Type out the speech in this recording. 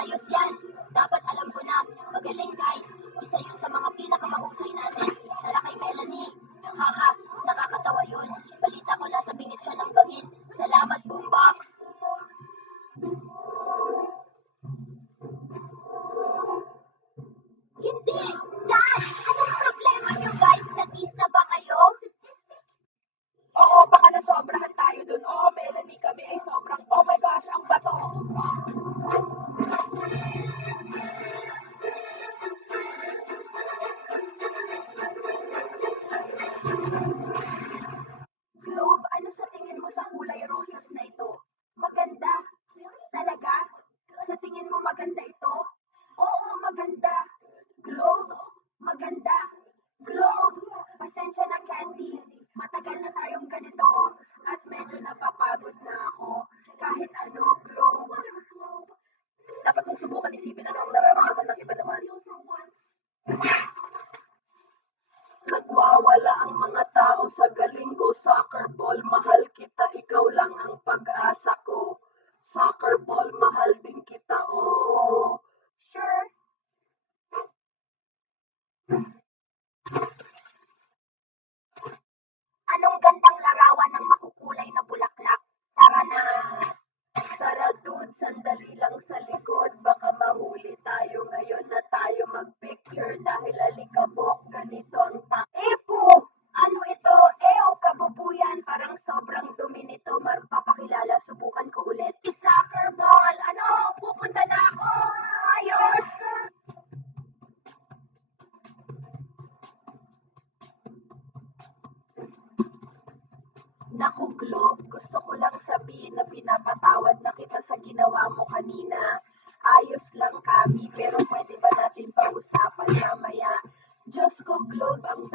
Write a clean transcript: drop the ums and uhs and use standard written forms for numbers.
Ayos yan. Dapat alam ko na. Magaling guys. Isa yun sa mga pinakamahusay natin. Tara kay Melanie. Nakakatawa yun. Balita ko nasa bingit siya ng bangin. Salamat, Boombox. Hindi! Dad! Anong problema niyo guys? Natis na ba kayo? Oo, baka nasobrahan tayo dun. Oo, Melanie, kami ay sobrang, oh my gosh, ang bato. Globe, ano sa tingin mo sa kulay rosas na ito? Maganda. Talaga? Sa tingin mo maganda ito? Oo, maganda. Globe, maganda. Globe, pasensya na Candy. Matagal na tayong ganito at medyo napapagod na ako. Kahit ano, Globe. Dapat mong subukan isipin ano ang nararamdaman ng iba naman. Nagwawala ang mga tao sa galing ko, soccer ball, mahal kita, ikaw lang ang pag-asa ko. Soccer ball, mahal din kita, oh. Sure. Anong gandang larawan ng makukulay na bulaklak? Tara na! Tara dude, sandali lang sa likod. Baka mahuli tayo ngayon na tayo mag-picture dahil alikabok, ganito ang Epo! Ano ito? Kabubuyan. Parang sobrang dumi nito. Magpapakilala, subukan ko ulit. Soccer ball! Ano? Pupunta na ako! Ayos! Naku, Globe, gusto ko lang sabihin na pinapatawad na kita sa ginawa mo kanina. Ayos lang kami, pero pwede ba natin pag-usapan mamaya? Diyos ko, Globe, ang